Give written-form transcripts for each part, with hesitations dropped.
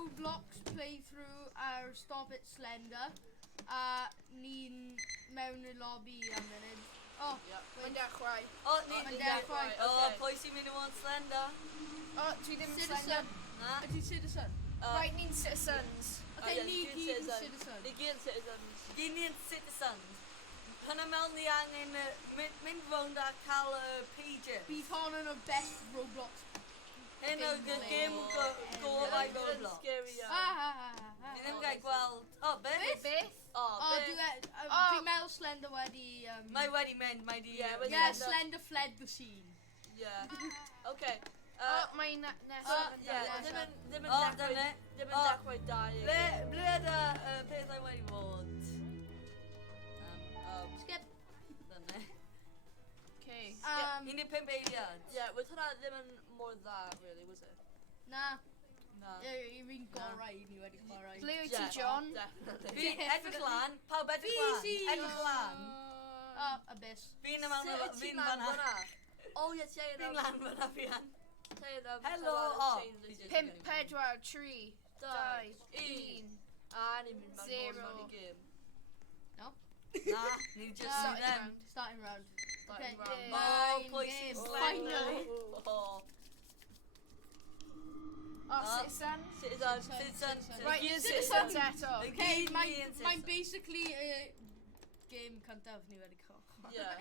Roblox playthrough ar Stop It Slender. Ni'n mewn y lobby am munud. O, Mae'n dechrau. O, ni'n dechrau. O, pwy sy'n mynd i fod yn Slender? O, dwi ddim yn Slender. Na? Ydy citizen? Right, ni'n citizens. Okay, ni gyd yn citizen. Ni gyd yn citizens. Gyd ni'n citizens. Hwna mewn ni angen mynd rownd a cael pages. Bydd hon yn y best Roblox. Hyn o'r gêm go by Roblox. Ni ddim gael gweld... O, beth? Beth? Dwi'n meddwl Slender wedi... Mae wedi mynd, mae di... Yeah, Slender fled the scene. Yeah. OK. Mae'n nesaf yn dda. Ddim yn dechrau da. Ble yda pethau wedi bod? Skip. Dyna. Okay. 15 eiliad. Yeah, was hwnna ddim yn mor dda, really, was it? Na. Na. Fi'n gorau ni wedi chwarae. Ble wyt ti, John? Definitely. Fi edrych lan, pawb edrych lan. Edrych lan. Abyss. Fi'n fan hana. Oh, yeah, ti Fi'n lan fan fi han. Hello, Pimp, pedwar, 3, 2, 1. A ni'n mynd mewn Zero. mewn i gêm. No? Na, ni just see them. Starting round. Starting round. Oh, pwy sy'n Slender. Citizen. Citizen. Right, citizens eto. Okay, mae'n basically game cyntaf ni wedi cael. Yeah,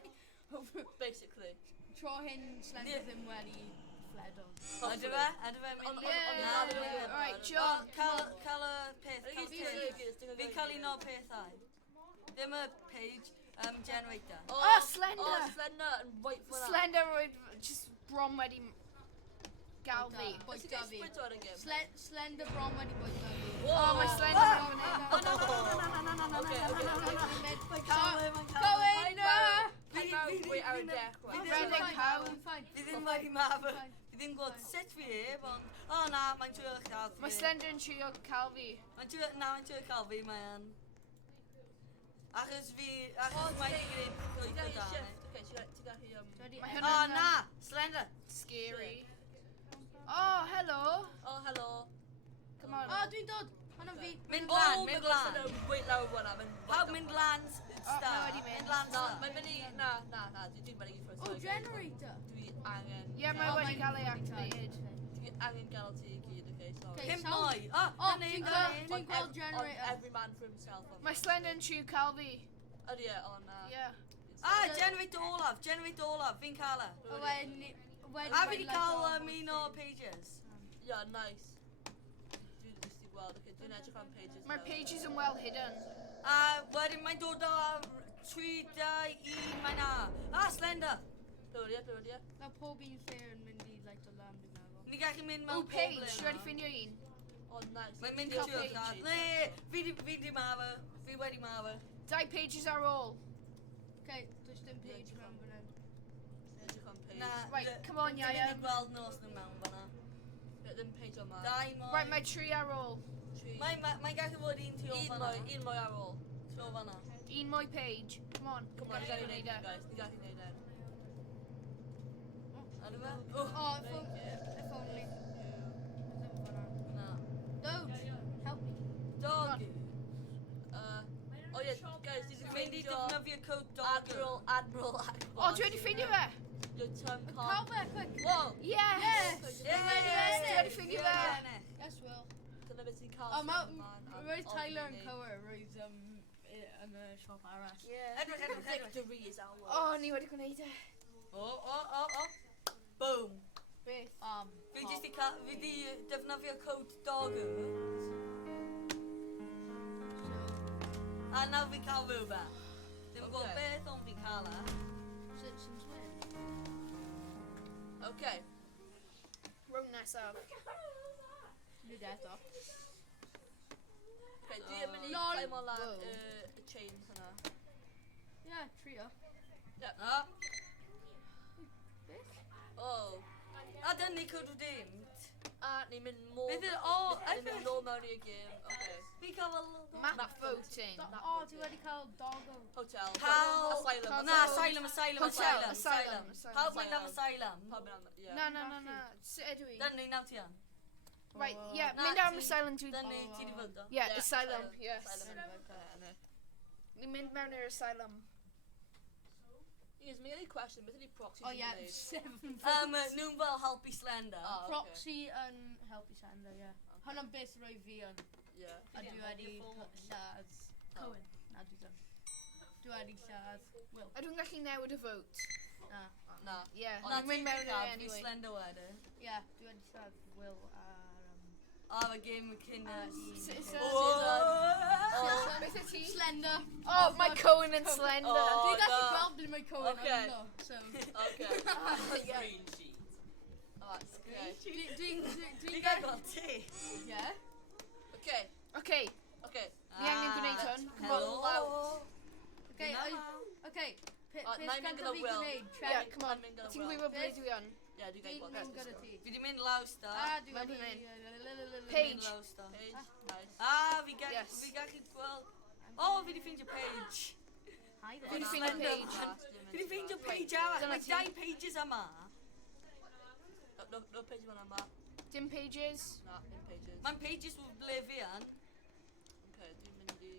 basically. Tro hyn Slender ddim wedi fledo. Ydy fe? Right, John. Cael y peth. Fi'n cael un o'r pethau. Ddim y page generator. Slender. Oh, Slender yn right for that. Slender roedd just bron wedi gael fi. Bwyd Ti'n da gael fi. sprint o'r gêm? Slender bron wedi bwyd da fi. Oh, mae Slender yn gwneud. Going na! Wait ar y dechrau. Redeg pawb. Fi ddim wedi mafo. Fi ddim gwybod sut fi eb, ond... O na, mae'n trio cael fi. Mae Slender yn trio cael fi. Mae'n trio cael fi, mae'n... Achos mae di gwneud Ti'n gweithio gael da. hi shift. OK, ti'n gael hi... Mae O hynny'n na, Slender. scary. Oh, hello. Oh, hello. Come on. O, dwi'n dod. Hwnnw fi. Mynd lan. Wait lawr hwnna. Pawb mynd lan, star. wedi mynd. Mynd lan, Na, star. mae'n mynd i... Na, dwi'n mynd i ffwrdd. O, generator. Dwi angen... Ie, mae wedi cael ei activated. Dwi angen gael ti i gyd, OK, sorry. Okay. Pimp moi. O, dwi'n gweld On generator. every man for himself. Mae Slender yn trio cael fi. Ydy e, o na. Ie. Generator Olaf, fi'n cael e. A fi di cael un o pages. Yeah, nice. Dwi'n just i gweld, OK, dwi'n edrych am pages. Mae'r pages yn well hidden. A wedyn mae'n dod o 3, 2, 1, mae'n a. Slender. Blywyd, ie. Mae pob un lle yn mynd i light o lamb, dwi'n meddwl. Ni gallu mynd O, mewn page, dwi wedi ffindio un. Oh, nice. Mae'n mynd Cael trwy page. cael. Ne, fi di mafo. Fi wedi mafo. 2 pages ar ôl. Okay, does dim page mewn fan hyn. Edrych am page. Na, Right, come on, Iaia. Iaia. Dwi'n gweld nos nhw mewn fan'na. Ddim page o'ma. Dau moi. Right, mae 3 ar ôl. Mae'n gallu fod un tu ôl fan'na. Un mwy ar ôl. Tu ôl fan'na. Un mwy page. Come on. Come on, ni gael ei wneud e, guys. Ni gael ei wneud e. Ydy fe? Oh, if only. Na. Don't, help me. Dog. Oh yeah, guys, did you Mynd i ffeindio defnyddio code dog. Admiral O, dwi wedi ffeindio fe. Your tongue Call can't... back, quick. Whoa! Yes. Dwi wedi ffeindio fe. Yes, Will. Dyna beth sy'n cael... O, roedd Tyler yn cywir, roedd yn y siop arall. Edrych. Victory is our word. O, ni wedi gwneud e. O. Boom. Beth? Fi di defnyddio code dog. A nawr fi'n cael rhywbeth. Ddim yn gwybod beth ond fi'n cael e. Citizens win. Okay. Rwn nesaf. Nid eto. Okay, dwi yn mynd i Lol. climb o lan Whoa. y chain hwnna. Yeah, trio. O. Beth? Oh. A dyn ni cwrw dimt. A ni'n mynd môl... Beth yw... O, Ni'n mynd nôl mewn i'r gêm. Okay. Fi'n cael fel... Map voting. O, ti wedi cael doggo. Hotel. Cael... Asylum. Na, asylum. Asylum. Pawb mynd am asylum. Pawb yn am... Yeah. Na. Sut ydw i? Dyn ni, naw ti an. Right, Oh. yeah, Na, mynd am ti- asylum dwi... Dyna ti di fod o. Yeah, asylum, yes. Asylum. Ni'n mynd mewn i'r asylum. Yes, mae gen i cwestiwn, beth ydi proxy Oh ti'n yeah, gwneud? 7 votes. Nhw'n fel helpu Slender. Oh, okay. Proxy yn helpu Slender, ie. Hwna'n beth roi fi yn. Yeah. A dwi wedi lladd Cohen. Na, dwi ddim. Dwi wedi lladd Will. A dwi'n gallu newid y vote. Na. Na. Yeah, Na, ni'n mynd mewn i'r fi anyway. Slender wedyn. Ie, dwi wedi lladd Will ar... Ar y gêm cyn Beth y ti? Slender. Oh, mae Cohen yn Slender. Oh, Dwi'n gallu no. gweld ble mae Cohen Okay. ynddo, so... Okay. Screen sheet. Oh, that's okay. Dwi'n gael gweld ti. Ie? Okay. Okay, Okay. ni angen gwneud hwn. Come on, Hello. loud. Okay, okay. Na Beth i'n gan mynd fi gyda Will. gwneud? Yeah, Trefn. come on. Mynd gyda Ti'n Will. gwybod ble dwi yn? Yeah, dwi'n Dwi'n gael mynd gweld. gyda ti. Fi di mynd lawr Dwi Mae'n wedi... mynd. Page. Paige. Page. Nice. Fi Yes. gallu gweld... O, fi di ffeindio Paige. Hi Fi there. di ffeindio Slender. Paige. Fi di ffeindio Paige arall. Dyna Mae ti. 2 pages yma. No page man yma. Dim pages. Na, dim pages. Mae'n pages o ble fi yn. Okay, dwi'n mynd i...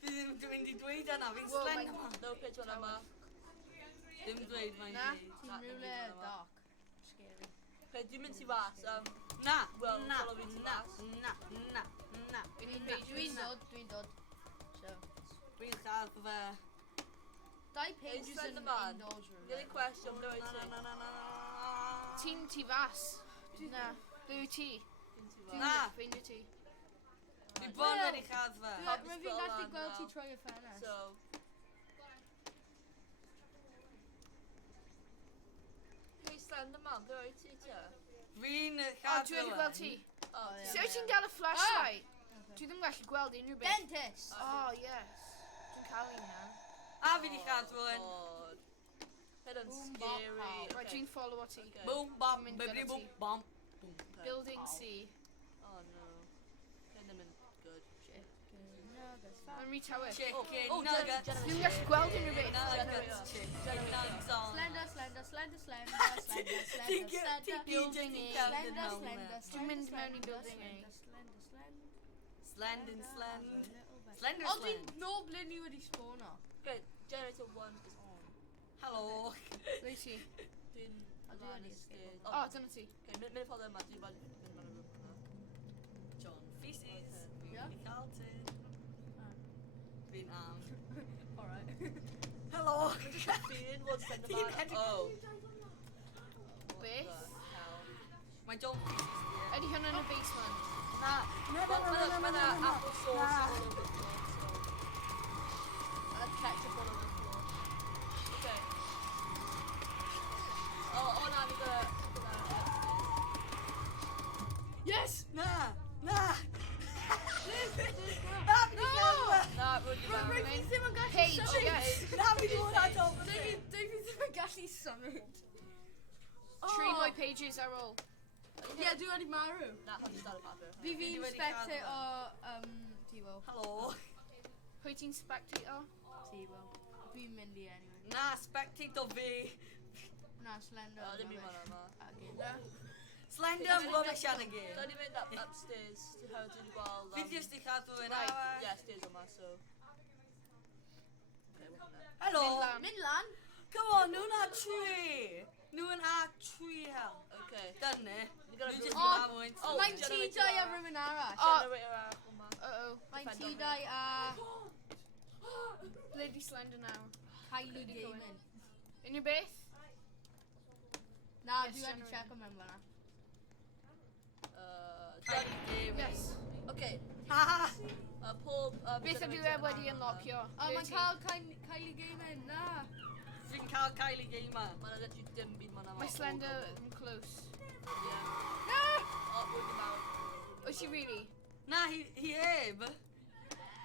Fi ddim dwi'n mynd i dweud yna. Fi'n Well, Slender my- yma. No page man yma. Dim dweud mae'n Na. dweud. Ti'n rhywle dark. Scary. Okay, dwi'n mynd i fas. Na, Wel, na, follow fi ti na, fas. na. Fi'n Dwi'n pages. dod. So, Fi'n lladd fe. 2 pages Slender yn man. indoors room. Gen i cwestiwn, ble wyt ti? Na. Ti'n ti fas? Na. Ble yw ti? Na. Ffeindio ti. Fi bon wedi lladd fe. Mae fi'n Spell gallu lan gweld ti now. troi y ffenest. So... Hey, Slender man, ble wyt ti te? Fi'n O, lladd dwi wedi gweld ti. Oh, ie. Sut wyt ti'n gael y flashlight? Dwi ddim gallu gweld unrhyw beth. Dentist! Oh, yes. Dwi'n cael un na. A fi di lladd rhywun. Head on Boom, scary. bop, pow. Right, dwi'n follow o ti. Okay. Boom, bam, Mynd baby, gyda boom, ti. bam. Okay. Building C. Oh no. Hyn ddim yn good. Mae'n rhi tywyll. Chicken Oh, nuggets. Dwi'n gallu gweld unrhyw beth. Nuggets, chicken nuggets on. Slender, slender, slender, slender, slender, slender, slender. Building A. Slender, slender, Dwi'n mynd slender, mewn i slender, building A. slender, slender, slender. Slend and slend. Slender O, dwi'n slend. nôl ble ni wedi spawno. Okay, generator 1 is on. Helo. Ble ti? Dwi'n A dwi lan wedi y escape. stairs. O, dyna ti. Okay, mynd ffordd yma, dwi'n mynd mewn y rwb yma. John Feces. Ie? Fi cael ti. Fi'n am. Alright. Helo. Fi'n fod Slender Fi'n man. edrych- Oh. Beth? Mae John Feces fi. Ydy hwn yn y basement? Na. Mae yna apple sauce all over the floor. And ketchup all over the floor. Okay. Oh, na, ni gyda... Yes! Na. Na. Na, fi di lladd fe. Na, rwy'n i Rwy'n mewn. fi ddim yn gallu Paige, symud. yes. Na, fi di hwnna John Dwi Feces. ddim yn gallu symud. Tri mwy pages ar ôl. Ie, dwi wedi marw. Na, hwn i start y papur. Fi Fi fi'n wedi spectate cael o, T-Wo. Helo. Pwy ti'n spectator? T-Wo. Fi'n mynd i anyway. Na, spectator fi. Na, Slender. O, ddim i fan yma. Again. Slender yn rubbish ar y So, gêm. ni'n mynd upstairs. Dwi'n hawdd dwi'n gweld... Fi di ysdi lladd rhywun Right. arall. Yeah, stairs yma, so... Okay, we're hwnna. Helo. Mynd lan. Mynd lan. Come on, nhw'n ar tree. Nhw'n ar tree hell. Okay. Dyna. Ni gyda Nhw'n just Oh, yn arwynt. oh, Mae'n generator T-Dai a arall. rhywun arall. O. Generator arall yma. Uh-oh. Mae'n Defender T-Dai a Ble di Slender nawr? Kylie Wedi Cohen. Gaming. Unrhyw beth? Na, Yes, dwi wedi January. check o mewn fanna. Kylie Gaming. Yes. Okay. Ha! Pob... Beth ydw e wedi unlockio? O, Ble mae'n ti? cael Kylie Gaming, na. Fi'n cael Kylie Gamer. Mae'n literally dim byd ma'n Mae Slender yn close. Yeah. Na! O, rwy'n i mewn. Wyt ti really? Na, hi heb.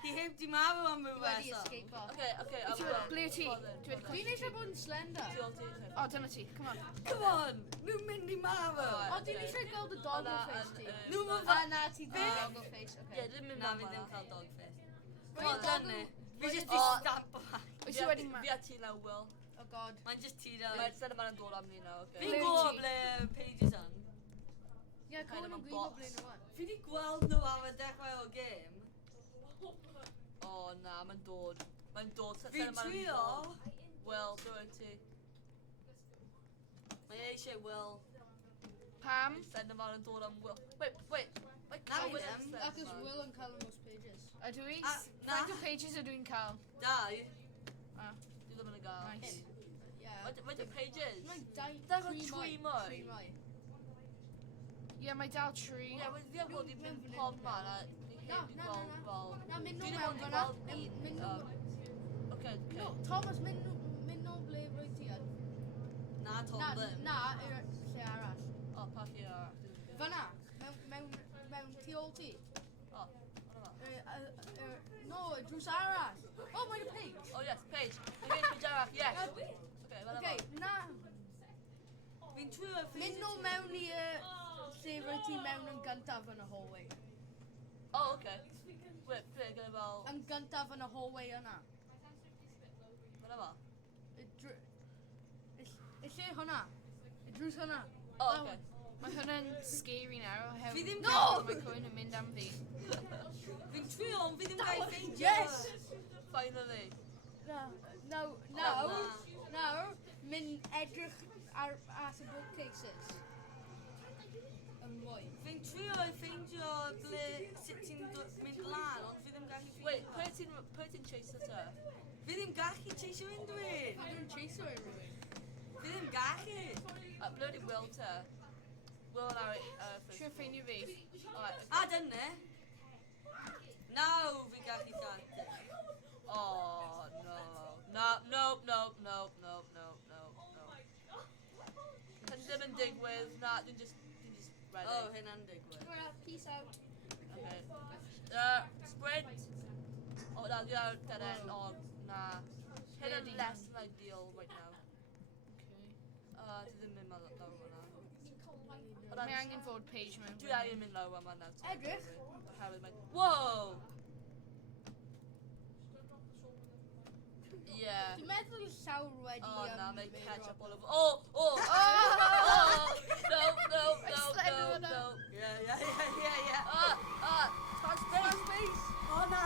Hi heb di marw am Dwi rhywbeth. wedi escape o. Okay, okay. Wyt ti wedi... Ble yw ti? Dwi wedi Fi'n eisiau bod yn Slender. Ti ôl ti, okay. O, dyna ti. Come on. Come on, nhw'n mynd i marw. O, dwi'n eisiau gweld y dog o face ti. Nhw'n mynd A na, ti ddim dog o face, Ie, oce. ddim yn Na, mewn fi ddim fan'na. cael dog face. Rwy'n Come on, dog dyna. o- Fi just O. di stamp o. Wyt ti wedi... Fi a ti nawr, Will. Oh god. Mae'n just ti da. Mae'n Slender man yn dod am ni nawr, okay. Fi'n Ble gwybod ti? ble pages yn. Ie, Coen yn gwybod ble nhw yn. Fi di gweld nhw ar y dechrau o'r game. O na, mae'n dod. Mae'n dod. Fi'n trio. Wel, dwi'n ti. Mae eisiau Will. Pam? Slender Man yn dod am Will. Wait. Mae Na, Will ddim. yn Ac ys Slender Man. Will yn cael y most pages. Ydw i? A, na. Faint o pages ydw i'n cael? 2. Dwi ddim yn y gael. Nice. Ie. Faint o pages? Mae'n Dau o tri mwy. Ie, mae dal 3. Ie, fi am bod i mynd pob man a ni Na, heb di na, gweld na. fel... Na, mynd Fi nhw ddim mewn ond i fyna. gweld Mynd un. nhw... Oce. No, Thomas, mynd nhw ble roedd ti yn. Na, Tom Na, ddim. na, lle arall. O, pa chi ar? Fyna, mewn tu ôl ti. O, hwnna. No, drws arall. Oh, mae'n y page. Oh yes, Paige. Fi'n mynd page arall, yes. Okay, Okay, na. Fi'n trio Mynd nhw mewn i lle roedd ti mewn yn gyntaf yn y hallway. Oh, okay. Wait, ble gyda fel... Yn gyntaf yn y hallway yna. Fyna fa? Y lle hwnna. Y drws hwnna. Oh, okay. Mae hwnna'n scary nawr. Fi ddim No! Mae Coen yn mynd am fi. Fi'n trio, ond fi ddim gael ffeindio. Yes! Finally. Nawr, mynd edrych at y bookcases. Yn mwy. Fi'n trio ffeindio sut ti'n mynd lan, ond fi ddim gallu ffeindio. Wait, pwy ti'n chaser ta? Fi ddim gallu cheisio unrhyw un. Dwi'n chaser i rywun. Fi ddim gallu. Ble di Will ta? Will yn ar Siwr ffeindio fi. A dyna. Naw fi'n gallu dante. Oh, no. Yn ddim yn digwydd. Na, dwi'n just ready. Oh, hynna'n digwydd. Well, peace out. Okay. Sprint. Oh, na, dwi'n ar dead end. Oh, na. Hyn yn less than ideal right now. Dwi ddim yn mynd lawr yma. Mae angen fod page mewn. Dwi angen mynd lawr yma nawr. Edrych. Whoa! Yeah. Dwi'n meddwl llawer wedi... Oh, na, make ketchup all over. Oh! No. Yeah. Touch space. Oh na.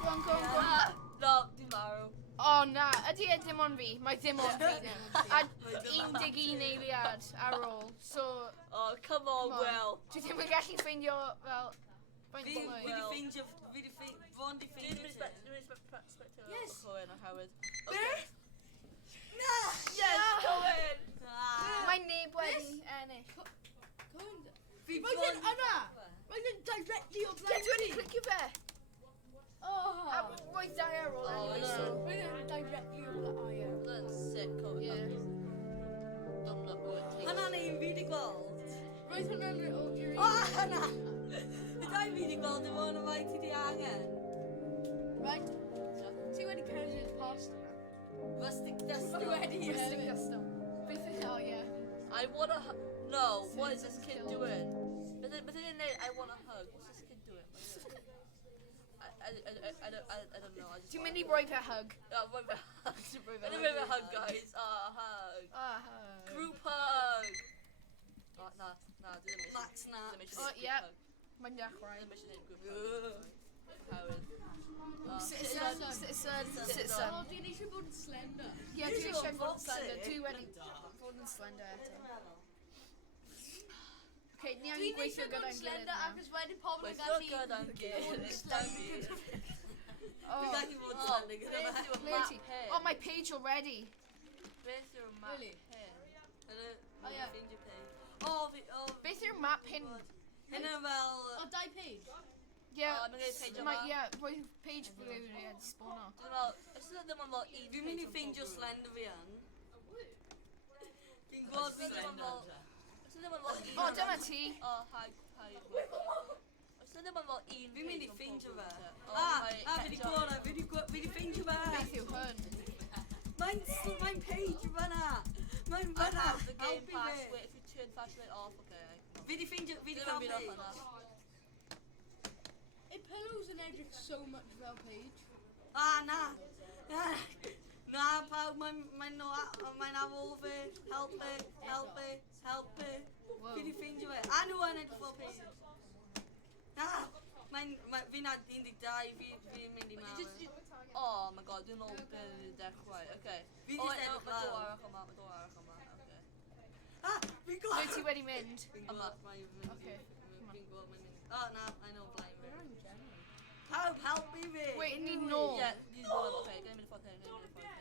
Go on. No, di marw. O na, ydy e dim ond fi. Mae dim ond fi. A 11 eiliad ar ôl. So, Oh, come on, Will. dwi ddim yn gallu ffeindio fel... faint Fi mwy. di ffeindio, Bron di ffeindio ti. Yes. Coen a Howard. Na! Yes, Coen! Mae neb wedi ennill. Fi Mae'n bron... yna! Mae'n directly o Ie, blaen dwi wedi ti. clicio fe. A Oh! roedd dau ar ôl anyway, so... Mae'n directly o blaen. That's sick, Coen. Yeah. Don't look good. Hynna'n un fi di gweld. Roedd hwnna'n i'r O, hynna! Y dau fi di gweld dim ond y fai ti di angen. Right. Ti wedi cerdded past yna. Rustic Ti Duster. wedi Rustic custom. Beth yw... Oh, yeah. I wanna no, what is this kid doing? But then I want a hug. What's this kid doing? I don't know. I just Dwi'n mynd i roi fe hug. roi fe hug. Roi fe hug, guys. Hug. Hug. Group hug. Na, do the mission. Max na. Do the mission. Oh, Group yeah. hug. Mae'n dechrau. Do the mission in group hug. Howard. Citizen. Oh, dwi'n eisiau bod yn slender. Ie, dwi eisiau fod yn Foxy. slender. Dwi wedi fod yn slender eto. Okay, ni angen gweithio gyda'n gilydd slender nawr. ac wedyn pobl yn We're so gallu... good on gear. Fi gallu bod yn slender gyda fe. Ble ti? Oh, my page already. Beth yw'r map Really? hyn? Oh, yeah. Ffeindio page. Beth yw'r map hyn? Hynna fel... O, dau page. Ie, I'm gonna page yma. roedd page blue wedi spawno. Dwi'n meddwl, ys yna ddim ond fel un Fi'n mynd i page ffeindio o bob slender fi yn. Fi'n gweld fi ddim yn... Ys yna ddim ond fel un... O, dyma ti. O, hi. Ys yna ddim ond fel un Fi'n mynd i page o ffeindio bob fe. page. Fi di gweld e, fi di ffeindio fe. Beth yw hwn? Mae'n page fyna. Mae'n I fyna. have the game Helpu pass. fi. Wait, if you turn flashlight off, okay. Fi di ffeindio, fi di Ddim yn cael byd off page. yna. Y pillows yn edrych so much fel page. Na. Na, pawb, mae'n ar ôl fi. Helpu. di ffeindio fe. A nhw yn edrych fel peth. Fi'n ad 12, fi'n mynd i mawr. Oh my god, dwi'n ôl beth dechrau. Okay. Fi Oh, jyst no, edrych mae fel. dod arach yma, mae dod arach yma. Okay. Fi'n Ble gweld. ti wedi mynd? Fi'n Yma. gweld mae'n mynd. Okay. Fi'n gweld mae'n mynd. Oh, na, I know blaen fe. Pawb, helpu fi. Wait, ni nôl. Yeah, dwi'n dod. Okay, gael mynd i ffordd hyn, gael mynd i ffordd hyn.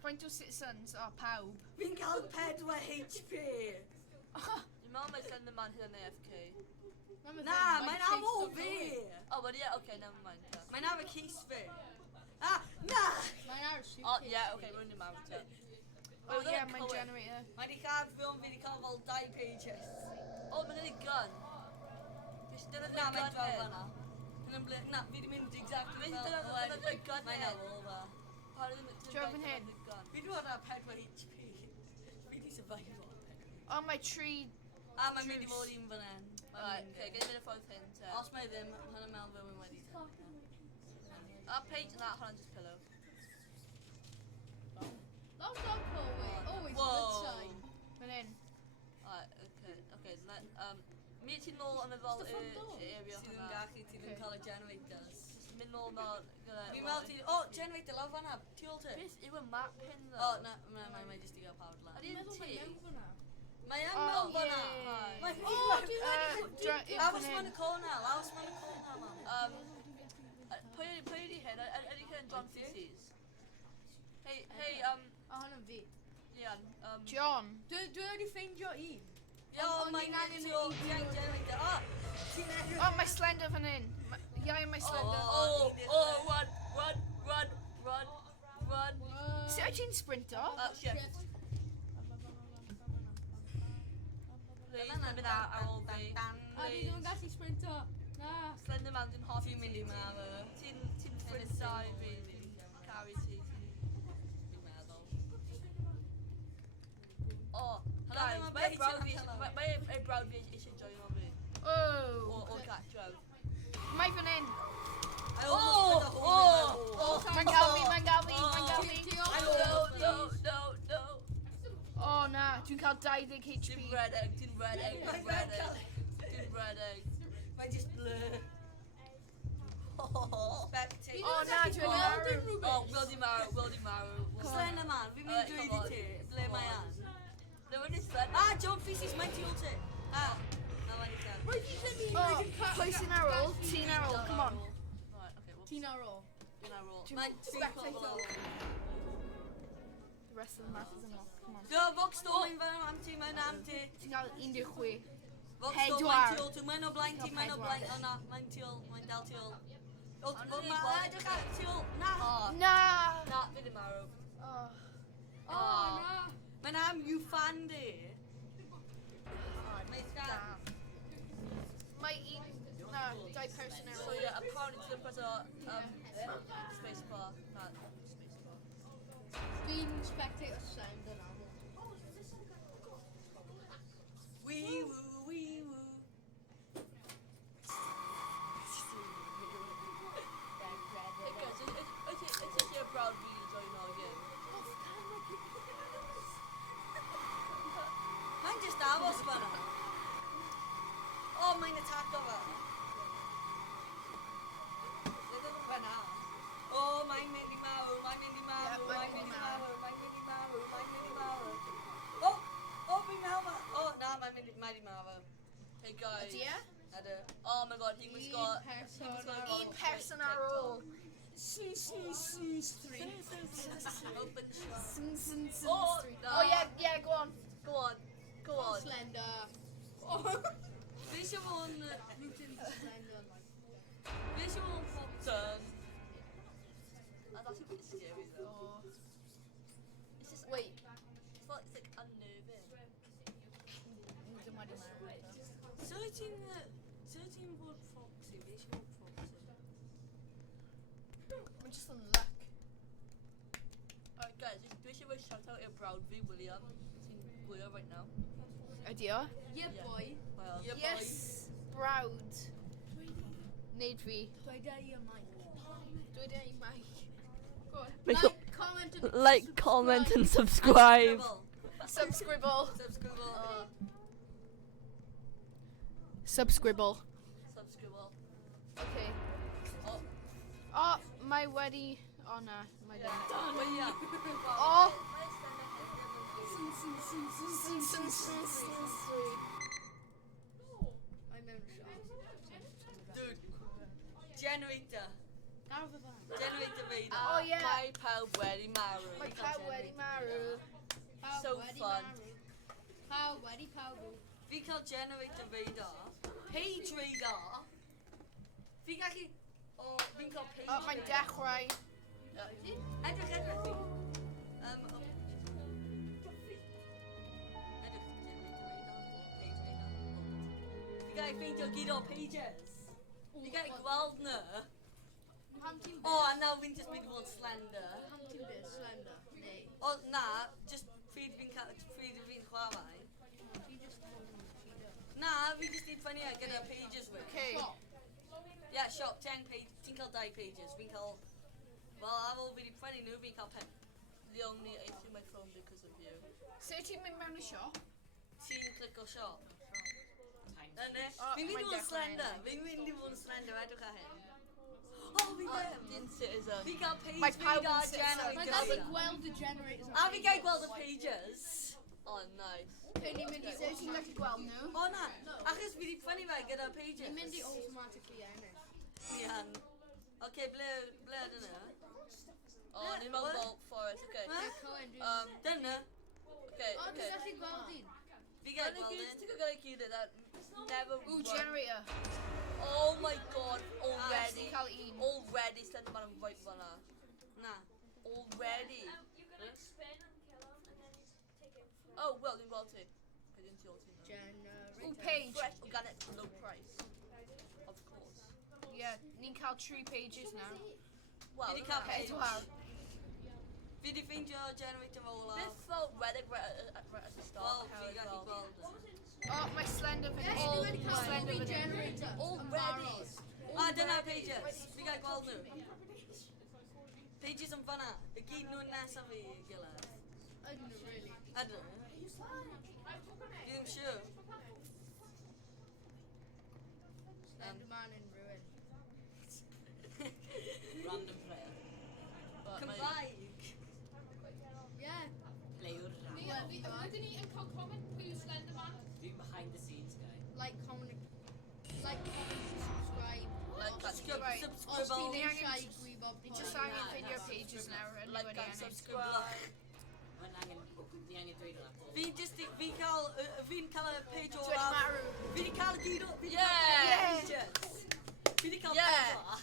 Faint o citizens? Oh, pawb. Fi'n cael 4 HP. Dwi'n meddwl mae Slender Man hyn yn AFK. Na, mae'n am o fi. Oh, but yeah, okay, never mind. Yeah. Mae'n am y ceis fi. Na! Mae'n ar y Oh, yeah, okay, rwy'n i'n mawr te. Oh yeah, mae'n generator. Mae di cael ffilm fi di cael fel 2 pages. Oh, mae'n ei gun. Dyna Na, ddim mae'n gun fel hyn. fanna. Na, fi di mynd exactly Dyna fel ddim gun Mae'n hyn. am o fa. Joven hyn. Fi di bod ar 4 HP. Fi di survival. Oh, mae tri... A mae'n mynd i fod un fan hyn. Right, okay, gael mynd i ffordd hyn te. Os mae ddim, hwnna mewn fel wedi talu. A Paige na, hwnna'n just pillow. That's not always. Always Whoa. good sign. Mae'n un. Right, okay, mi ti nôl yn y fel It's the front door. area Ti ddim hwnna. gallu, ti ddim cael y generators. Mynd nôl na, gyda... Fi'n meddwl ti... O, generator lawr fanna, tu ôl ti. Beth yw y map hyn ddo? O, na, mae jyst i gael powered land. Ydy yn ti? Mae yn Oh, mewn fanna. yeah. Mae Oh, dwi Lawr yn y corner, lawr yn y corner, mam. Pwy ydi hyn? Ydy hyn John Thesis? Hey, A hwnna'n fi. Ian, John. Dwi wedi ffeindio un. Ie, mae'n mynd tu ôl, ti'n generator. O, ti'n edrych. Oh, mae Slender fan hyn. Ie, mae Slender. run. Sut wyt ti'n sprinto? Shift. Please, mynd ar ôl fi. A fi ddim yn gallu sprinto. Na. Slender Man, dwi'n hoffi Ti'n mynd i mawr. Ti'n ffrinsau fi, dwi'n caru ti. Fi'n meddwl. Oh, Hwnna guys, ddim yn mae page brawd fi, allan. mae brawd fi eisiau joino fi. Oh. O'r gartref. Mae fan hyn. Mae'n gael fi, mae'n gael fi, mae'n gael fi. No. Oh na, dwi'n cael 20 HP. Dwi'n redeg. Mae'n just blur. Spectate. Oh na, dwi'n marw. Oh, will di marw. Slender Man, fi'n mynd Alright, drwy come on. ti. Ble mae an? No, when it's Slender. Ah, John Feces, mae'n tu ôl ti. Na, mae'n i gan. Roedd ti ddim Oh, yn pwy sy'n ar ôl? Ti'n ar ôl, come on. Right, okay, well, Ti'n ar ôl. dwi'n ar ôl. Mae'n Spectator. The rest of the map is unlocked, come on. Dio, Vox Storm mae'n am ti, mae'n am ti. Ti'n cael 16. Vox Pedwar. Storm, mae'n tu ôl ti. Mae'n o blaen ti, Cael mae'n o pedwar. blaen. O na, mae'n tu ôl, mae'n dal tu ôl. O, Ond mae'n ni'n gweld- edrych ar tu ôl. Na. Na! Na, fi di marw. Oh. Oh, na. Mae'n am you found it. Mae'n Da. sgan. Mae un... Na, 2 person ar So ôl. yeah, apparently ti'n pwys o spacebar. Na, spacebar. Fi'n spectator sound yn aml. Wee woo, wee woo. Hey guys, it's your proud me to join our game. Mae'n just aros fanna. O, mae'n ataco fe. Fanna. O, mae'n mynd i mawr, mae'n mynd i mawr, Ie, mae'n mynd i mawr, mae'n mynd i mawr, mae'n mynd i mawr. O, fi'n meddwl fe. O, na, mae'n mynd i mawr. Hey guys. Ydy e? Ydw. Oh my god, hi'n gwisgo... Un person ar ôl. Three. Open shop. Oh, yeah, go on. Go on. Slender. Fi eisiau fod yn... Rootin' Slender. Fi eisiau fod yn ffocton. That's actually pretty scary though. It's just... Wait. It's like unnerving. Dyma di marw. So ti'n fod Foxy? Fi eisiau fod Foxy. Mae'n just yn luck. Alright guys, dwi eisiau rhoi shout out i'r brawd fi, William. Ti'n gwylio right now. Ydy o? Yeah, Yeah. boy. Well, Yeah, boy. Yes, brawd. Neud fi. Dwi da i y mic. Dwi di mic. Go on. Like, comment, and like, comment and subscribe. Trouble. Subscribble. Subscribble. Subscribble. Subscribble. Okay. Oh, Oh, my wedi. Oh, nah. My yeah. done. Well, yeah. Oh. I mewn siop. Dude. Generator. Garw fy fan. Generator feina. Oh, yeah. Mae pawb wedi marw. My pawb wedi marw. Pawb So wedi fun. marw. Pawb wedi pawb. Fi cael generator feina. Page radar. Fi gallu... O, fi'n cael page Oh, mae'n dechrau. Edrych fi. Fi gael ffeindio gyd o pages. Fi gael gweld nhw. Pam ti'n O, a nawr fi'n just mynd i fod slender. Pam ti'n byth slender? Neu. O, na, just pryd fi'n chwarae. Ti just fod yn cheater. Na, fi just i'n ffynnu gyda pages fi. Okay. Yeah, shop, 10 pages. Ti'n cael 2 pages. Fi'n cael... Wel, ar ôl fi wedi prynu nhw, fi'n cael 10. The only I threw my phone because of you. So ti'n mynd mewn i siop? Ti'n clic o shop. Yna, Oh, fi'n mynd i mae'n fod yn dechrau slender. hyn. Fi'n mynd i fod yn slender, edrych ar hyn. O, fi ddim. Dim citizen. Fi gael page Mae pawb yn radar sit- generator. Mae gael fi gweld y generators. A fi gael gweld y pages. Oh, nice. Okay, ni'n mynd i So ti'n gallu gweld nhw? O na, achos fi wedi prynu fe gyda pages. Ni'n mynd i automatically ennill. Ni yn. Oce, ble dyna? Oh, ni'n mewn Vault Forest, okay. Huh? Cohen, dwi'n... Dyna. Okay, O, okay. dwi'n gallu gweld un. Fi gael Yn y gweld gyd, un. ti'n gael gyd that never Ooh, worked. generator. Oh my god, Yes, already. ti'n cael un. Already, Slender Man yn right fan'na. Na. Already. Oh, well, dwi'n gweld ti. Okay, dwi'n ti o ti. Generator. Ooh, page. Fresh, organic, low price. Of course. Yeah, ni'n cael 3 pages now. Fi Well, wedi cael Okay, page. wow. Fi wedi ffeindio generator olaf. This felt relic right at the start. Wel, fi gallu gweld yn. Oh, mae slender fan Yes, hyn. ni wedi cael Slender movie fan hyn. generator. Already. A, dyna pages. Fi gael gweld nhw. Pages yn fan'na. Y gyd nhw'n nesaf fi i gilydd. Ydyn nhw, really. Ydyn nhw? Fi ddim siŵr. Slender Man in ruin. Random player. But my- Cymraeg. Yeah. Playwr random. Ydyn ni yn cael comment pwy yw Slender Man? Fi'n behind the scenes guy. Like, comment, subscribe. Like, Subscribe. Right. Os Subscribe. ti'n eisiau gwybod Ni just angen ffeindio pages nawr. like Anybody and ennill. subscribe. Mae'n angen, ni angen dweud hwnna. Fi'n cael y page Dwi wedi olaf. marw. Fi wedi cael y gyd o... Fi wedi Yeah. cael pages. Fi wedi cael Yeah. pedwar.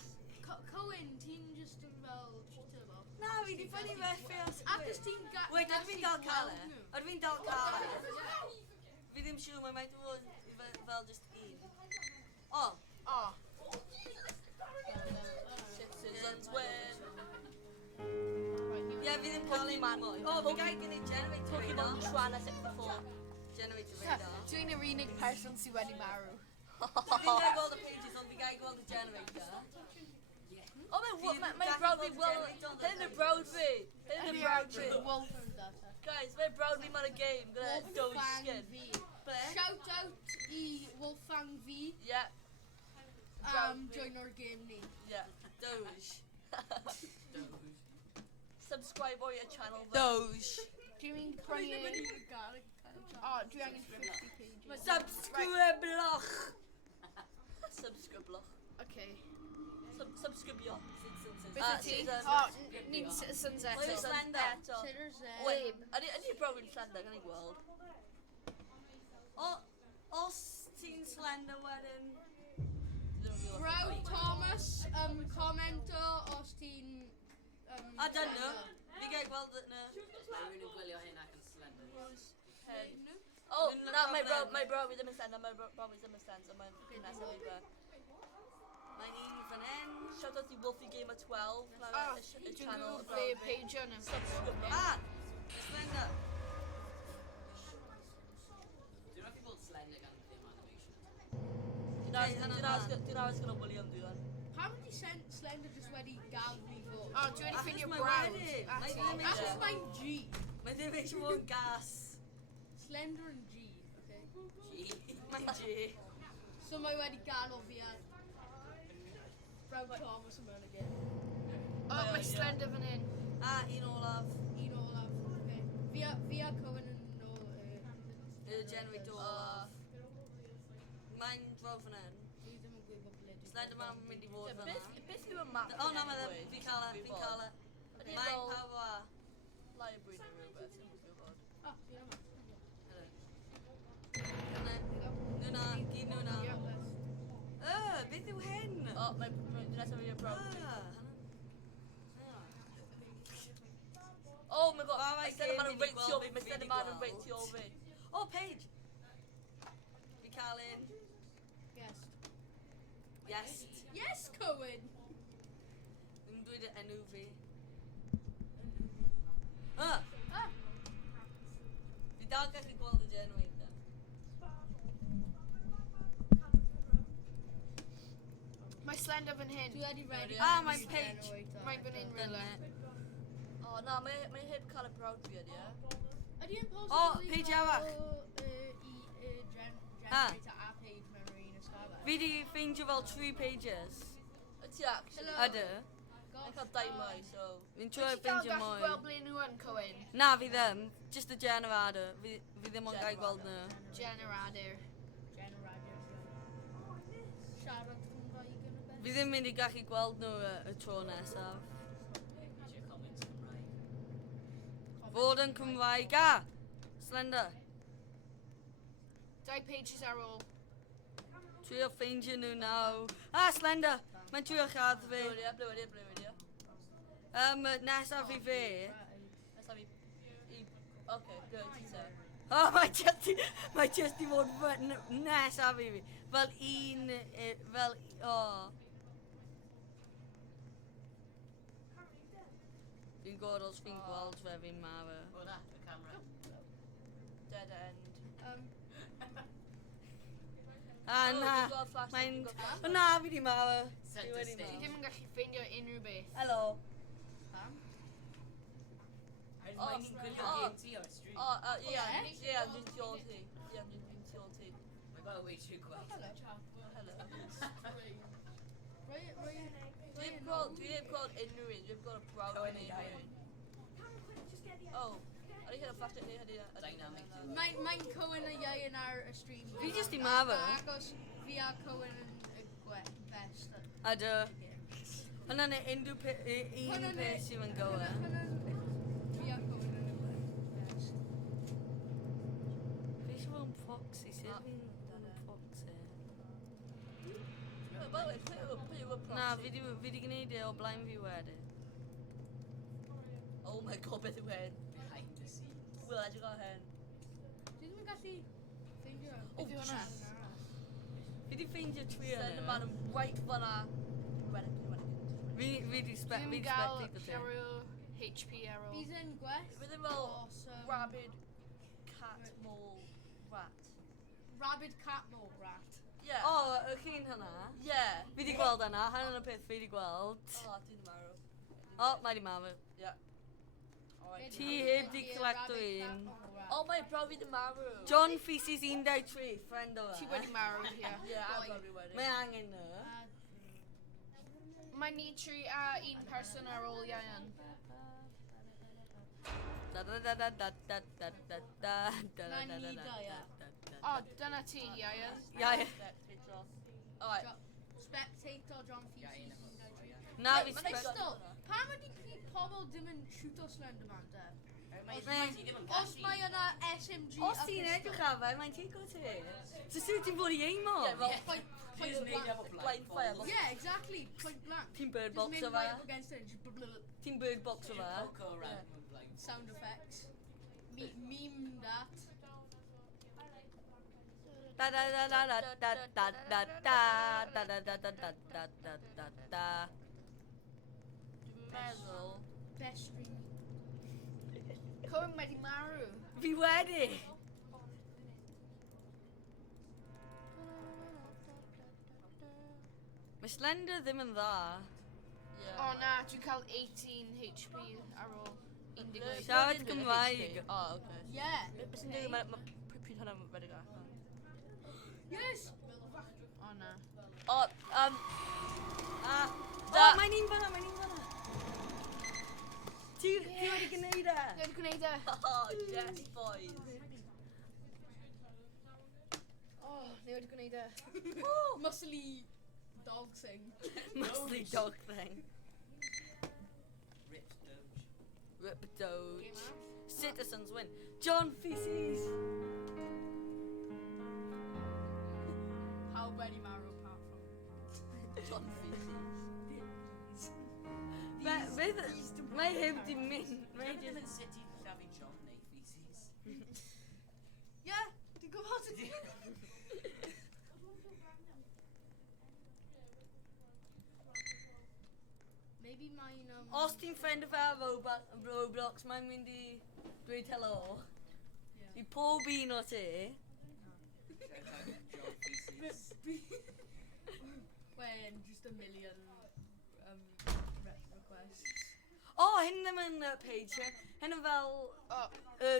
Cohen, ti'n just yn fel cheater fel. Na, fi wedi ffynnu fe ffeos. Acos ti'n Wait, ydw fi'n dal cael e? nhw. Ydw fi'n dal cael e? Fi ddim siŵr, mae mae'n dod fel just un. O, Oh, Citizens win. ie, fi ddim cael un Man. mwy. O, fi gael gwneud generator Pokemon radar. Trana 64. Generator radar. dwi'n yr unig person sydd wedi marw. Fi'n gael gweld y pages, ond fi gael gweld y generator. Oh, my brawd fi, well, hyn y brawd fi. Hyn y brawd fi. Wolf and data. Guys, my brawd fi mewn y game, gyda Doge Wolfang skin. V. Ble? Shout out i Wolfang V Yeah, join our game ni. yeah. Doge. Subscribe o your channel. Doge. Dwi'n prynu... Oh, dwi angen 50 pages. Subscribe bloch. Subscribe. Okay. Subscribe. Beth y ti? citizens. Oh, ni'n citizens eto. Pwy yw Slender? Eto. Sitters Wait, ydy brawd fi'n Slender, gan i gweld. Os ti'n slender wedyn... Brawd Thomas, commento os ti'n... A dyn nhw. Fi gael gweld nhw. Mae rhywun yn gwylio hyn ac yn slender. Hey. Oh, Yn y na, my problem. brawd fi ddim yn Slender, my brawd fi ddim yn Slender, mae'n nesaf fi fe. Mae'n un fan hyn. Shout out to Wolfie Gamer 12, Oh, y dwi'n channel gwybod y ble brawd fi. page yn Subscribe. Ah! Slender. Dwi'n rhaid i bod slender gan ddim animation. Dwi'n aros gyda William dwi'n. Pam ydi Slender just wedi gael fi fod? Oh, dwi wedi Achos ffeindio mae brawd. wedi. A Mae ti? ddim Achos eisiau... mae'n G. Mae ddim eisiau fod yn gas. Slender yn G, okay? Mae'n G. So mae wedi galw fi a Brown Thomas yma yn y gêm. Oh, mae Slender fan hyn. Un olaf. Un olaf, okay. Fi a Cohen yn ôl Y generator olaf. Mae'n draw fan hyn. Dwi ddim yn gwybod ble dwi. Slender Man yn mynd i fod fan yna. Beth yw y map? O na, mae ddim. Fi'n cael e. Ydy Mae'n fel pawb a. library neu rhywbeth, ddim yn gwybod. Ah, fi yma. Nuna, gyd nuna. Beth yw hyn? O, mae'n nes am fi y brown. Oh my god, Oh, mae mae Slender Man gêm yn wedi reitio gweld fi, fi, mae fi Slender wedi Man yn gweld. reitio fi. O, Paige. Fi'n cael un. Yes. Yes. Yes, Cohen! Dwi'n dweud y enw fi. Ah! Fi dal gallu gweld y generator. Mae Slender fan hyn. Dwi wedi ready. Mae'n Paige. Mae'n fan hyn rhywle. O na, mae heb cael y brown beard, ie? Ydy yn O, posibl i Paige gael, arall. generator a Paige mewn yr un ystafell? Fi di ffeindio fel 3 pages. Y ti actually? Ydw. Mae'n cael dau mwy, so... Fi'n Wyt trio ti dal ffeindio gallu mwy. gweld ble nhw yn, Cohen? Na, fi ddim. Just y generator. Fi ddim ond gael gweld nhw. Generator. Generator. Siarad Cymraeg yn y beth? Fi ddim mynd i gallu gweld nhw y tro nesaf. Use your comments Cymraeg. Fod yn Cymraeg Slender. 2 pages ar ôl. Trio ffeindio nhw nawr. Slender. Mae'n trio chadd fi. Blwyddyn, blwyddyn. Nesaf i fi. Nes am i... Oce, blwyddyn, ti'n se. Mae just i fod nesaf i fi. Fel un... Fi'n gwybod os fi'n gweld fe fi'n marw. Oh, na, y camera. Dead end. Na. We've got a flashlight, Mae'n... we've got a flashlight. O na, fi di marw. Fi Center wedi Ti stage. ddim yn gallu ffeindio unrhyw beth. Helo. Mae'n Oh, gwylio oh. game ti o'r stream. O, ie, Ie? dwi'n tu ôl ti. Ie, dwi'n tu ôl ti. Mae'n gweld way trwy gweld. Hello. Rwy Dwi heb gweld unrhyw un, dwi heb gweld y brown Cohen neu yn unrhyw un. O, ar ei hyn o flashlight neu hynny. Dynamic. Mae'n Cohen a Ieuan ar y stream. Fi jyst di marw. Agos fi a Cohen yn y best. Ydw. Hwna'n unrhyw un peth sydd yn gywir. Fi a Cohen yn y best. Fi eisiau fod yn foxy, sut fi'n fod yn foxy? Pwy yw y Na, fi di gwneud e o blaen fi wedyn. Oh my god, beth yw hyn? Behind the scenes. Wil, edrych ar hyn. Dwi ddim yn gallu ffeindio. Beth yw hwnna? Fi di ffeindio trio Slender nhw. Man yn right fan'na. Fi di Ddim spectator gael ti. llawer HP ar ôl. Bydd yn gwell. Fydd yn fel Awesome. rabid cat mole rat. Rabid cat mole rat. Yeah. O, y llun hynna. Yeah. Fi di gweld hynna, hynny'n y peth fi di gweld. Oh, dwi'n marw. O, mae di marw. Yeah. Alright. Ti heb di collecto un. Oh, mae brawd fi di marw. John Feces 193, friend o Ti fe. wedi marw here. Yeah, I'm probably wedi. Mae angen nhw. Mae ni tri a un person ar ôl Ieuan. O, dyna ti, Ieuan. Ie. Alright. Spectator John Ie, un Feces. o Na fi Mae'n spec... neis Still, pam ydy pobl ddim yn shoot o Slender Man de? Ti ddim yn Os gallu. mae yna SMG Os ti'n edrych ar fe, mae'n tigo ti. So sut ti'n fod i eimo? Yeah, well, Ti jyst neud efo blind fire. Yeah, exactly. Point blank. Ti'n bird Just box mynd o fe? right up against it and just Ti'n bird box o fe? Poco around with blind. sound effects. Meme that. Da da da da da da da da da da da da da da da da da da. Dwi'n meddwl. Best stream. Cohen wedi marw. Fi wedi! Mae Slender ddim yn dda. Yeah. O na, dwi'n cael 18 HP ar ôl. Siarad Cymraeg. O, oce. Yeah. Beth sy'n digwydd, mae pryd hwnna'n wedi gael. Yes. O na. O, O, mae'n un fanna, mae'n un fanna. Ti wedi gwneud e? Ni wedi gwneud e. Oh, yes, boys. O, ni wedi gwneud e. Muscly dog thing. Mostly dog thing. Rip Doge. Rip Doge. Citizens win. John Feces. How many marrow apart from John Feces. Mae heb di mynd. Mae Dwi'n just... mynd City llafu John neu feces. Yeah, dwi'n gwybod ydi. Maybe mae'n Os ti'n ffrind o fe ar Roblox, mae'n mynd i dweud helo. I pob un o ti. Shout out John feces. when just a million requests. O, hyn ddim yn page. Hyn yn fel...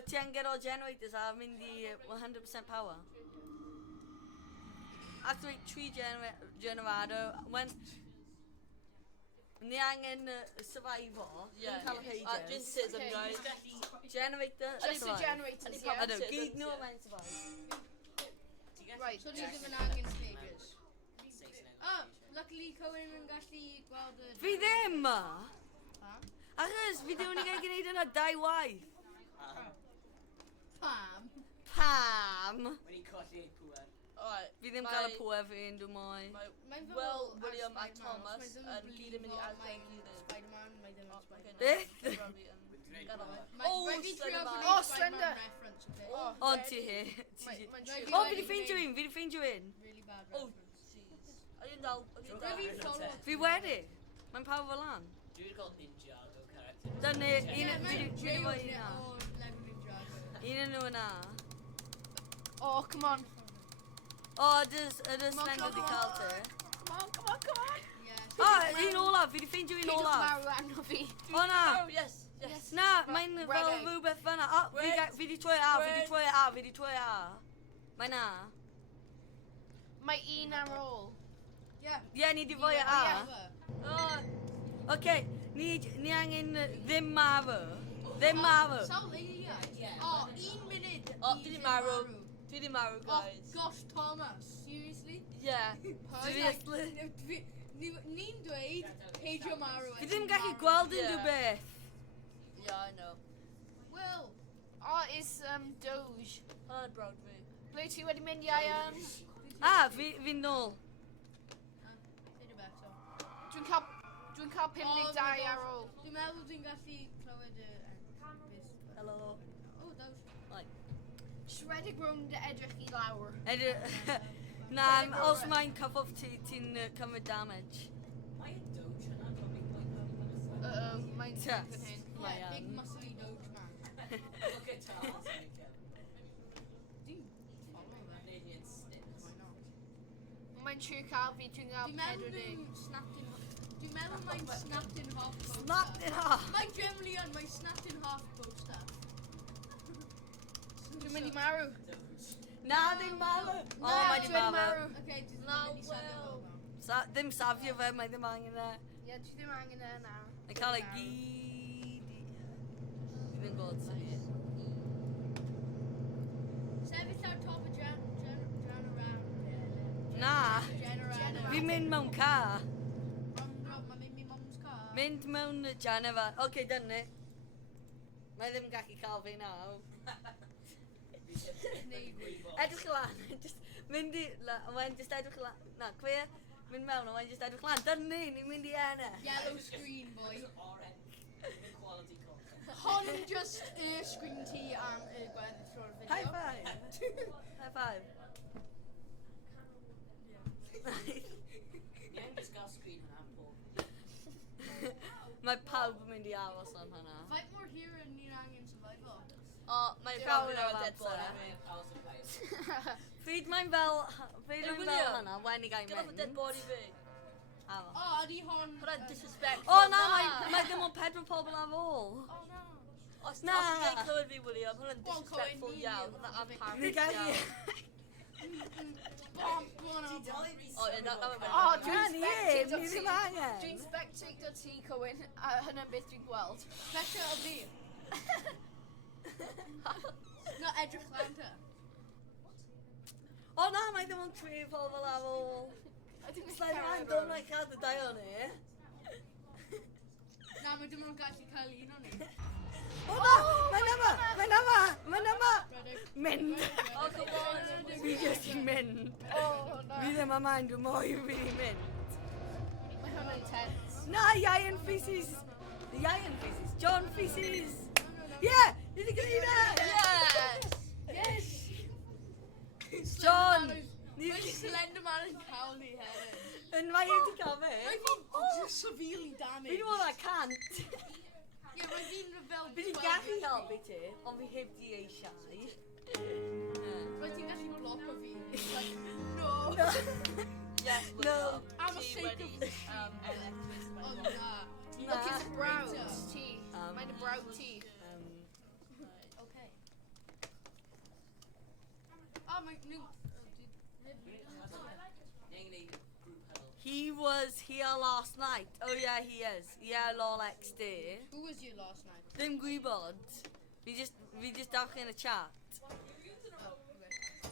ti angen o generators a mynd i 100% power. Activate tree generator. When... Ni angen survival. Yeah. Cael y Dwi'n pages. Citizen, Okay. guys. Generator. Just the survive. generators, yeah. Ydw, gyd nhw mae'n survive. Right. So ni ddim yn angen pages. Saesneg. Oh, luckily Cohen yn gallu gweld y... Fi ddim! Pam? Achos fi ddim yn gael gwneud yna 2 waith. Pam? Pam? Wedi colli'r pŵer. Alright. Fi ddim cael y pŵer fi yn dwi'n mwy. Mae'n fel Will, ar William a Spider-Man, Thomas os yn mae ddim gyd yn mynd i blifo, agor mae'n gilydd. Spider-Man, mae ddim yn Spider-Man. Beth? Oh, Rhaid fi trio Slender. gwneud Oh, Spider-Man Slender. reference, okay? Oh, Ond ti hi. Mae'n O, fi di ffeindio un, fi di ffeindio un. Really bad Oh, reference. jeez. O'n dal, Rhaid fi follow. Fi wedi. Mae'n pawb fel lan. Dwi wedi cael Ninjago character. Dyna, Yeah, fi di mae'n fwy Jay yna. o Lego Ninjago. Un yn nhw yna. Oh, come on. O, ydys Slender di cael ti. Come on, come on, come on. Yeah. O, un olaf, fi di ffeindio un Pidwch olaf. marw arno fi. O na. Oh, yes, yes. Na, mae'n Red fel egg. rhywbeth fanna. O, fi di troi A, fi di troi A, fi di troi A. Mae na. Mae un ar ôl. Yeah. Ie, ni di fwy A. Oh, Oce, ni angen ddim marw. Ddim marw. Sawl eiliad? Yeah. Oh, 1 munud. Oh, i dwi di ddim marw. Dwi di marw, Oh, guys. gosh, Thomas. Seriously? Yeah. Seriously? Ni'n dweud peidio marw. Fi ddim gallu gweld unrhyw beth. Yeah, I know. Will. Oh, it's Doge. Hwnna'n brawd fi. Ble ti wedi mynd i Ian? Fi'n nôl. Sut o beto? Dwi'n cael 52 ar ôl. Dwi'n meddwl dwi'n gallu clywed y... Helo. Oh, those. Shredded rownd edrych i lawr. Na, os mae'n cyffof ti, ti'n cymryd damage. Mae'n Doge yna, dwi'n mynd Uh-oh, mae'n Yes. fan hyn. Mae Yeah, big yn. muscly doge man. Look at Tars. Dwi'n follow that. Neud i'n stints. Why not? Mae'n siŵr cael fi, dwi'n cael Dwi'n meddwl 40. dwi'n snapped in... Dwi'n meddwl mae'n snapped in half poster. Snapped it off. Mae'n generally yn, mae'n snapped in half poster. Dwi'n mynd i marw. Na, ddim marw. O, Na, mae di dwi wedi marw. Okay, dwi'n No, mynd i safio well. fel Ddim safio fe, mae ddim angen e. Ie, dwi ddim angen e nawr. Mae'n cael ei gyd i... Fi ddim gweld ti. Sefyll ar top y Jan around. Na, Generator. fi'n mynd mewn car. Mae'n mynd i mom's car. Mynd mewn Janeva. Oce, dyna. Mae ddim gallu cael fi nawr. Edrych i lan. Just mynd i... Mae'n just edrych i lan. Na, cweir. Mynd mewn, mae'n just edrych i lan. Dyna, ni'n mynd i enna. Yellow screen, boy. Quality content. Hon yn just screen ti am y gweddill o'r fideo. High five. High five. Ni angen just gael screen hwnna pob. Mae pawb yn mynd i aros am hynna. Fight more here and ni'n angen survival. O, mae'n Dwi'n brawd meddwl ar y am dead body amser. fi. House of Fire. Pryd mae'n fel... Pryd Hey, mae'n fel William. hynna, when i gael Get off the dead mynd. body fi. Aros. Oh, ydi hon... Hwnna'n disrespectful. O na, mae ddim ond 4 pobl ar ôl. Oh no. Os Na. ti'n clywed fi, William, hwnna'n Go on, disrespectful Cohen, iawn. you- Hwnna'n amharach Ni gael iawn. Go on, Ti dal i fi O, ie, na, O, Na, dwi'n ni spectator ni ti. ddim angen. Dwi'n spectator ti, Cohen, a hynna'n beth dwi'n gweld. Better o fi. No, edrych lan ta. O na, mae ddim yn tri pobl ar ôl. I think it's Slender man, terrible. don't like cael dy dau o ni. Na, mae dim ond gallu cael un o ni. O na, mae'n yma, mae'n yma, mae'n yma. Redig. Mynd. Oh, come on. Fi jyst i mynd. Oh, no. Fi ddim yn mind o mwy fi i mynd. Mae hwnna'n tense. Na, Ian Feces. Ian Feces. John Feces. Yeah, ni wedi gwneud e. Yes! Yes. John. Ni Mae wedi... Slender Man yn cael ni hefyd. Yn mae wedi cael fe. Mae fi'n just severely Fi damaged. wedi bod ar cant. Ie, mae fi'n fel... Fi wedi gallu helpu ti, ond fi heb di eisiau. Mae ti'n gallu bloco fi. It's like, no. Yes, No. William. I'm a Ti shake wedi, of- electrous Oh, my na. Look, it's a brown Traitor. tea. Mae'n a brown tea. Okay. Oh, my new... Neu gwneud group huddle. He was here last night. Oh yeah, he is. Yeah, lol XD. Who was you last night? Ddim gwybod. Fi just dawch yn y chat. Oh, okay.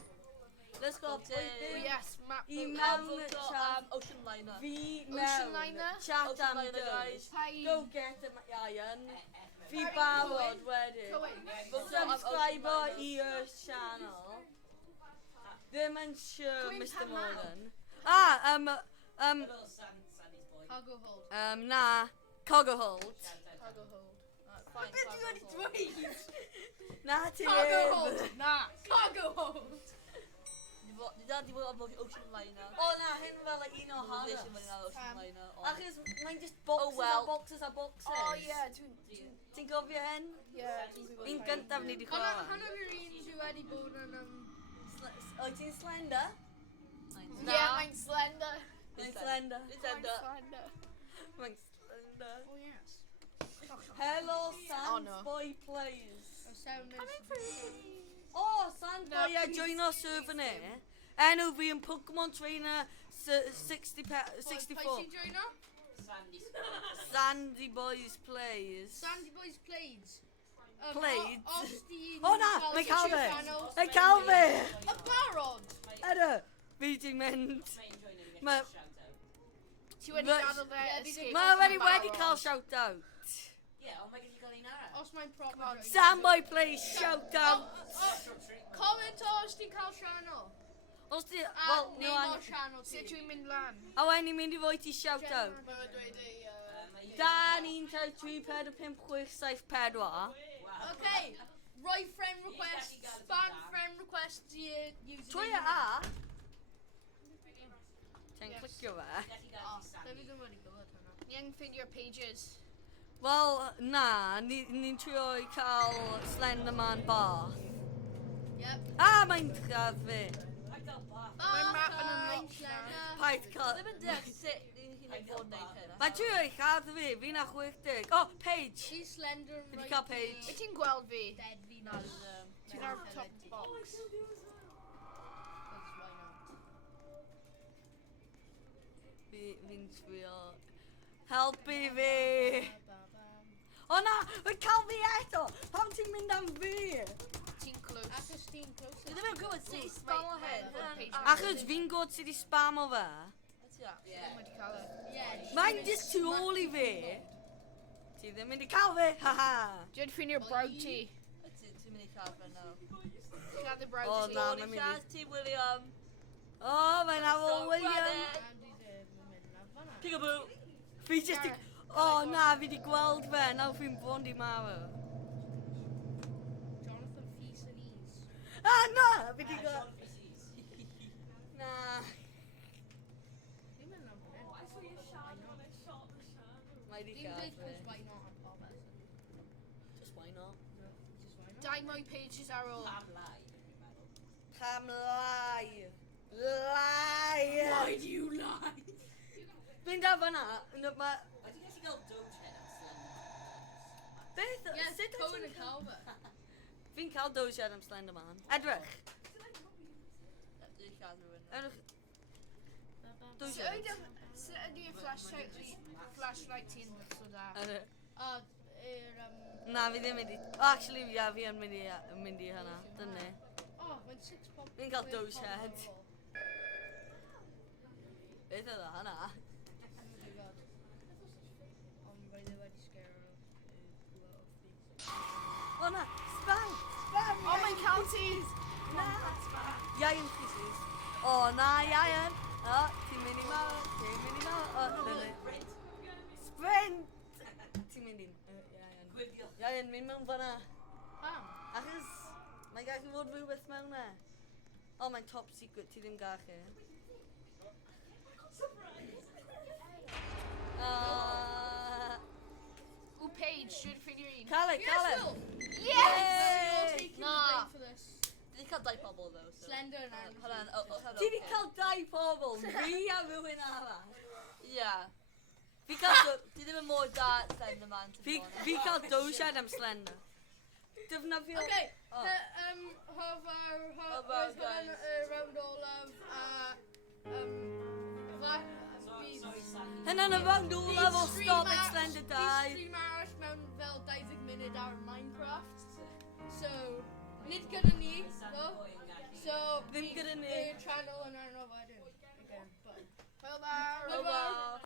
Let's go. Good day. Oh, yes, map. I boat. mewn y Voto chat. Ocean Liner. Fi Ocean mewn liner? chat Ocean am liner, guys. dod. Hi. Go get him, Ian. Fi Very barod good. wedyn. Cohen. Voto am Subscriber Ocean i Liner. y channel. Ddim yn siŵr, Cohen, Mr come Morgan. Little Sandy's boy. Cargo hold. Na, Cargo Hold. Cargo hold. Fine, fine, fine. Na ti Cargo heb. hold. Na. Cargo hold. Di dad di fod am Ocean Liner. O na, hyn fel un o Hwnna'n hanes. eisiau mynd ar Ocean Liner. ond- Achos mae'n just boxes Oh, well. a boxes a boxes. Oh, yeah, dwi'n... Ti'n gofio hyn? Yeah, dwi'n gwybod. Un gyntaf ni wedi Hwna chwarae. yw'r un sydd wedi bod yn... Oed ti'n Slender? Yeah, mae'n slender. Mae'n Slender. It's Mae'n under. slender. Mae'n Slender. Oh, yes. Hello, Oh, Sans no. Boy Plays. O, 7 minutes. O, Sans No, Boy a please. join our server ni. Enw fi yn Pokemon Trainer 64. Pwy sy'n joino? Sandy's boy. Sandy Boys Plays. Sandy Boys Plaids. Plaids? Os di... O na, mae cael fe. channel- Mae cael fe. Y barod! Ydw, fi ti'n mynd. Mae'n join in Ma- and shout out. Ti wedi Ma- gadael fe escape. Mae off the wedi barrel. cael shout-out. Yeah, ond mae gallu cael un arall. Os mae'n proper Come on, joino. Samboy Plays shout-out. Special treat. Comment o os ti'n cael sianol. Os di... A Wel, name no, o'r sianol ti. Sut dwi'n mynd lan? a wedyn ni'n mynd i fwy ti shout-out. Mae'n dweud ei... Dan 1, 2, 3, 4, 5, 6, 7, 4. Okay, roi friend request, spam friend request i'r username. Trwy a. Ti'n clicio fe. Gallu gael O, un da fi Sandy. ddim wedi gwybod hwnna. Ni angen ffeindio pages. Wel, na, ni'n trio i cael Slenderman bath. Yep. A, mae'n lladd fi. Mae'n map yn Bye, unlocked Slender. Paid cael... Ddim yn deall sut ni'n hyn fod neud hyn. Mae'n trio i lladd fi, fi'n a 60. O, Paige. She's slender Fi 'di right cael Paige. Wyt ti'n gweld fi? Dead fi na. Ti'n ar top box. Fi'n trio... Helpu fi. O na, mae'n cael fi eto. Pam ti'n mynd am fi? Ti'n close. Achos ti'n closer. Dwi ddim yn gwybod sut i spam o hyn. Achos fi'n gwybod sut i spam o fe. Yeah. Ddim wedi cael e. Yeah. Mae'n just tu ôl i fi. Ti ddim mynd i cael fi, haha. Dwi wedi ffeindio'r brawd ti. Ti'n mynd i cael fe nawr. Ti'n cael dy O, brawd ti. na. O'n i lladd ti, William. O, mae'n ar ôl William. Andy ddim yn mynd na fanna. Peekaboo. Fi just i... O, na, fi di gweld fe. Nawr fi'n bond i marw. Jonathan Feasanese. A, na, fi di gweld... Na. Ddim yn am hynny. Mae di Dim cael dweud fi. cos why not am pob person. Just why not? Just why not. Dau mwy pages ar ôl. Pam lai, dwi'n meddwl. Cam lai. Lai. Why do you lie? Fi'n da fanna. Ma... Wedi gallu gael Dogehead am Slender. Beth, Yes, sut wyt Cohen ti'n and cael? Calvert. Fi'n cael dosiad am Slender Man. Edrych. Dwi'n cael rhywun. Edrych. So Dosiad. sut ydy flashlight ti'n so da? Edrych. A, Na, fi ddim mynd i... Actually, ia, fi yn mynd i hynna. Dyna. Oh, mae'n 6 pop. Fi'n cael dosiad. Beth oedd hynna? Oh my god. Ond roedd e wedi scare O na, spam! Spam! Oh, mae'n counties! Na! Ian pieces. O na, Ian! O, ti'n mynd i mawr, ti'n mynd i mawr. O, dyna. Sprint! Ti'n mynd i... Ian. Gwibio. Ian, mynd mewn fyna. Pam? Achos, mae gallu fod rhywbeth mewn na. O, mae'n top secret, ti ddim gallu. Ww, Paige, dwi'n ffeindio un. Caleb, Caleb! You're Yay! taking the Na. blame for this. Dwi wedi cael dau pobl ddo. Slender and Aaron. Helen, o, hello. Ti wedi cael dau pobl, fi a rhywun arall. Ie. Fi cael... Ti ddim yn mor da Slender Man. Fi cael dosiad am Slender. Defnyddio... Okay, Oh. Hover, guys. Around Olaf, Hynna'n y round olaf o Stop It Slender Bydd 2. stream arall mewn fel 20 munud ar Minecraft. So, nid gyda ni, no? So, Ddim gyda ni. Y channel yn arno wedyn. Again, but... Hwyl fawr. Hwyl fawr.